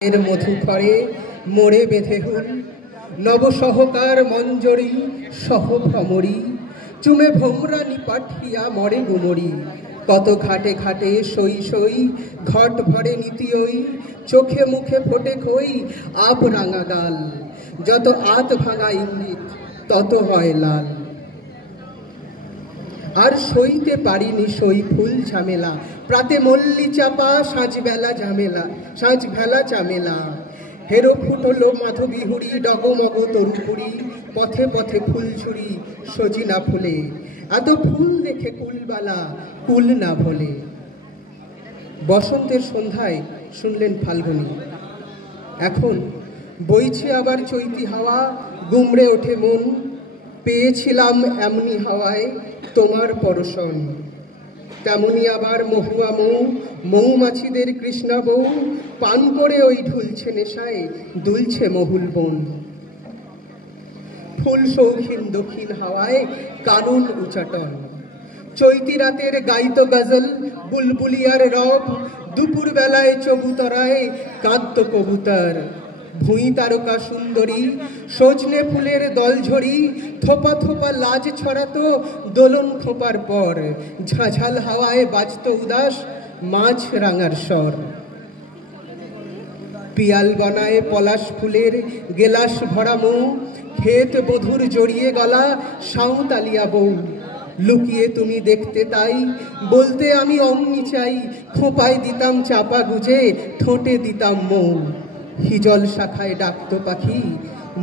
এর মধুকরে মোড়ে বেঁধে হুল নব সহকার মঞ্জরি সহ ভ্রমরী চুমে ভোমরানি পাঠিয়া মরে গুমরি কত ঘাটে ঘাটে সই সই ঘট ভরে নীতি ওই চোখে মুখে ফোটে খই আপ রাঙা গাল যত আত ভাঙা ইঙ্গিত তত হয় লাল আর সইতে পারিনি সই ফুল ঝামেলা প্রাতে মল্লি চাপা সাঁঝবেলা ঝামেলা সাঁঝবেলা চামেলা হেরো ফুটলো মাধবী হুড়ি ডগমগ তরুপুরি পথে পথে ফুল ছুরি সজিনা ফুলে এত ফুল দেখে কুলবালা কুল না ভোলে। বসন্তের সন্ধ্যায় শুনলেন ফাল্গুনী, এখন বইছে আবার চৈতি হাওয়া, গুমড়ে ওঠে মন, পেয়েছিলাম এমনি হাওয়ায় তোমার পরশন। তেমনি আবার মহুয়া মৌ, মৌমাছিদের কৃষ্ণা বউ, পান করে ওই ঢুলছে নেশায় দুলছে মহুল বন। ফুল শৌখিন দক্ষিণ হাওয়ায় কানুন উচাটন, চৈতি রাতের গাইত গজল বুলবুলিয়ার রব, দুপুর বেলায় চবুতরায় কাঁদত কবুতর। ভুঁই তারকা সুন্দরী সজনে ফুলের দলঝড়ি থোপা থোপা লাজ ছড়াতো দোলন খোপার পর, ঝাঝাল হাওয়ায় বাজত উদাস মাছ রাঙার স্বর। পিয়াল বনায় পলাশ ফুলের গেলাস ভরা মৌ, ক্ষেত বধুর জড়িয়ে গলা সাঁওতালিয়া বউ। লুকিয়ে তুমি দেখতে তাই বলতে আমি অমনি চাই, খোঁপায় দিতাম চাপা গুজে ঠোঁটে দিতাম মৌ। হিজল শাখায় ডাকতো পাখি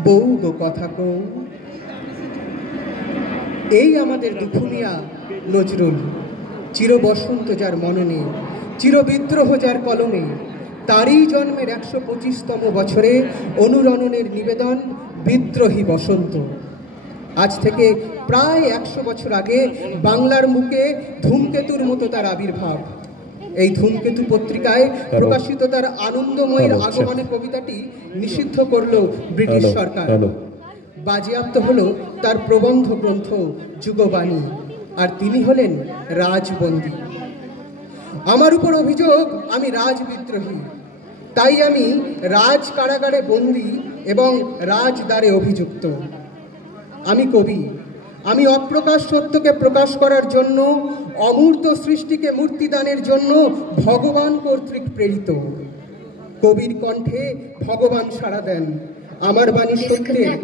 বউ গো কথা কও। এই আমাদের দুখুমিয়া নজরুল, চির বসন্ত যার মননে, চির বিদ্রোহ যার কলমে, তারই জন্মের ১২৫তম বছরে অনুরণনের নিবেদন বিদ্রোহী বসন্ত। আজ থেকে প্রায় ১০০ বছর আগে বাংলার মুখে ধূমকেতুর মতো তার আবির্ভাব। এই ধূমকেতু পত্রিকায় প্রকাশিত তার আনন্দময়ের আগমনে কবিতাটি নিষিদ্ধ করল ব্রিটিশ সরকার। বাজেয়াপ্ত হলো তার প্রবন্ধ গ্রন্থ যুগবাণী, আর তিনি হলেন রাজবন্দী। আমার উপর অভিযোগ আমি রাজবিদ্রোহী, তাই আমি রাজ কারাগারে বন্দী এবং রাজদ্বারে অভিযুক্ত। আমি কবি, আমি অপ্রকাশ সত্যকে প্রকাশ করার জন্য, অমূর্ত সৃষ্টিকে মূর্তিদানের জন্য ভগবান কর্তৃক প্রেরিত। কবির কণ্ঠে ভগবান সাড়া দেন। আমার বাণী সত্যের,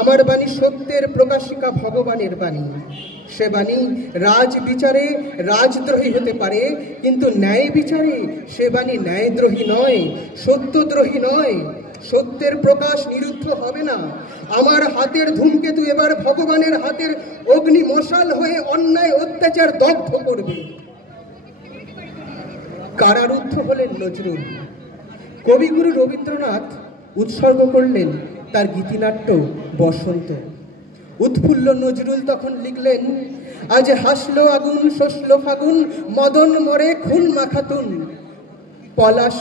আমার বাণী সত্যের প্রকাশিকা ভগবানের বাণী। সে বাণী রাজ বিচারে রাজদ্রোহী হতে পারে, কিন্তু ন্যায় বিচারে সে বাণী ন্যায়দ্রোহী নয়, সত্যদ্রোহী নয়। সত্যের প্রকাশ নিরুদ্ধ হবে না। আমার হাতের ধূমকেতু এবার ভগবানের হাতের অগ্নি মশাল হয়ে অন্যায় অত্যাচার দগ্ধ করবে। কারারুদ্ধ হলেন নজরুল। কবিগুরু রবীন্দ্রনাথ উৎসর্গ করলেন তার গীতিনাট্য বসন্ত। উৎফুল্ল নজরুল তখন লিখলেন, আজ হাসলো আগুন শসলো ফাগুন, মদন মরে খুন মাখাতুন। পলাশ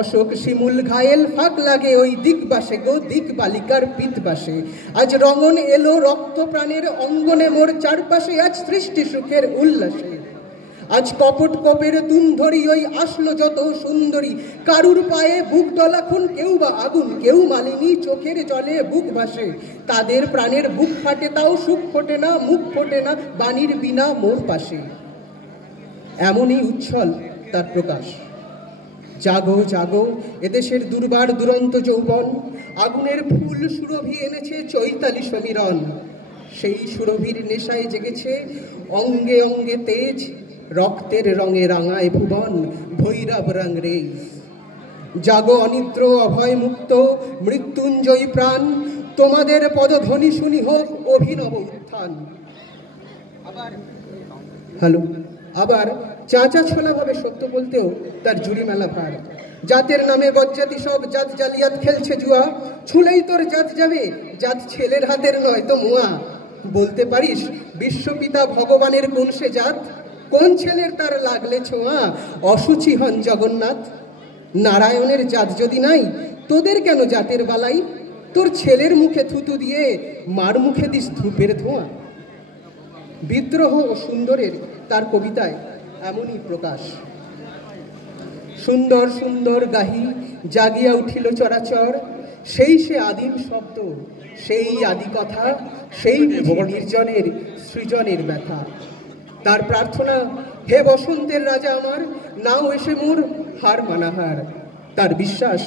অশোক শিমুল ঘায়েল ফাঁক লাগে ওই দিক বাসে গো দিক বালিকার পিত বাসে। আজ রঙন এলো রক্ত প্রাণের অঙ্গনে মোর চারপাশে, আজ সৃষ্টি সুখের উল্লাসে। আজ কপট কপের তুন্ধরি ওই আসলো যত সুন্দরী, কারুর পায়ে বুক দলাখন, কেউ বা আগুন কেউ মালিনী, চোখের জলে বুক ভাসে। তাদের প্রাণের বুক ফাটে তাও সুখ ফোটে না, মুখ ফোটে না বাণীর বিনা মোর পাশে। এমনই উচ্ছল তার প্রকাশ। জাগো জাগো এদেশের দুর্বার দুরন্ত যৌবন, আগুনের ফুল সুরভি এনেছে চৈতালি সমীরণ। সেই সুরভির নেশায় জেগেছে অঙ্গে অঙ্গে তেজ, রক্তের রঙে রাঙায় ভুবন ভৈরব রং রেজ। জাগো অনিদ্র অভয় মুক্ত মৃত্যুঞ্জয়ী প্রাণ, তোমাদের পদধ্বনি শুনি হোক অভিনব উত্থান। আবার চাঁচা ছোলা ভাবে সত্য বলতেও তার জুড়ি মেলা ভার। জাতের নামে বজ্জাতি সব জাত জালিয়াত খেলছে জুয়া, ছুলেই তোর জাত যাবে, জাত ছেলের হাতের নয় তো মুয়া। বলতে পারিস বিশ্বপিতা ভগবানের কোন সে জাত, কোন ছেলের তার লাগলে ছোঁয়া, অসুচি হন জগন্নাথ। নারায়ণের জাত যদি নাই, তোদের কেন জাতের বালাই, তোর ছেলের মুখে থুতু দিয়ে মার মুখে দিস ধূপের ধোঁয়া। বিদ্রোহ ও সুন্দরের তার কবিতায় এমনই প্রকাশ। সুন্দর সুন্দর গাহি জাগিয়া উঠিল চরাচর, সেই সে আদিম শব্দ, সেই আদি কথা, সেই নির্জনের সৃজনের ব্যথা। তার প্রার্থনা, হে বসন্তের রাজা আমার, নাও এসে মোর হার মানাহার। তার বিশ্বাস,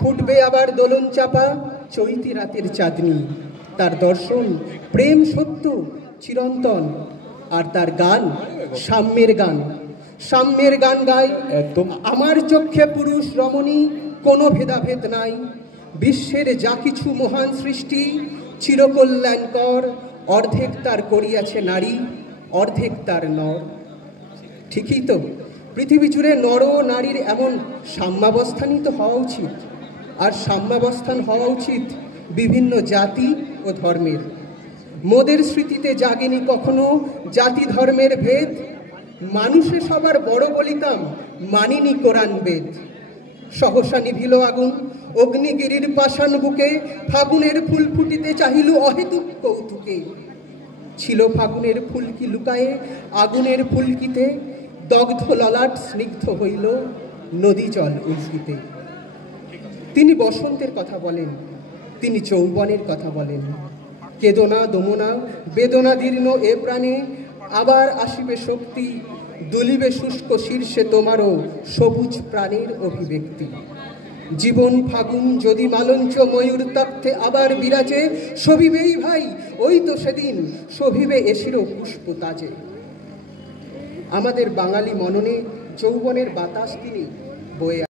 ফুটবে আবার দোলন চাপা চৈতি রাতের চাঁদনি। তার দর্শন, প্রেম সত্য চিরন্তন। আর তার গান, সাম্যের গান। সাম্যের গান গায় একদম। আমার চক্ষে পুরুষ রমণী, কোনো ভেদাভেদ নাই। বিশ্বের যা কিছু মহান সৃষ্টি চিরকল্যাণকর, অর্ধেক তার করিয়াছে নারী, অর্ধেক তার নর। ঠিকই তো, পৃথিবী জুড়ে নর ও নারীর এমন সাম্যাবস্থানই তো হওয়া উচিত। আর সাম্যাবস্থান হওয়া উচিত বিভিন্ন জাতি ও ধর্মের। মোদের স্মৃতিতে জাগেনি কখনো জাতি ধর্মের ভেদ, মানুষে সবার বড় বলিতাম, মানিনি কোরআন বেদ। সহসা নিভিল আগুন অগ্নিগিরির পাষাণ বুকে, ফাগুনের ফুল ফুটিতে চাহিল অহেতুক কৌতুকে। ছিল ফাগুনের ফুলকি লুকায়ে আগুনের ফুলকিতে, দগ্ধ ললাট স্নিগ্ধ হইল নদী জল উল্কিতে। তিনি বসন্তের কথা বলেন, তিনি যৌবনের কথা বলেন। কেদনা দমনা বেদনা দীর্ণ এ প্রাণে, আবার আসিবে শক্তি, দুলিবে শুষ্ক শীর্ষে তোমারও সবুজ প্রাণের অভিব্যক্তি। জীবন ফাগুন যদি মালঞ্চ ময়ূর তপ্তে আবার বিরাজে, শোভিবেই ভাই ওই তো সেদিন, শোভিবে এসিরও পুষ্প তাজে। আমাদের বাঙালি মননে যৌবনের বাতাস তিনি বয়ে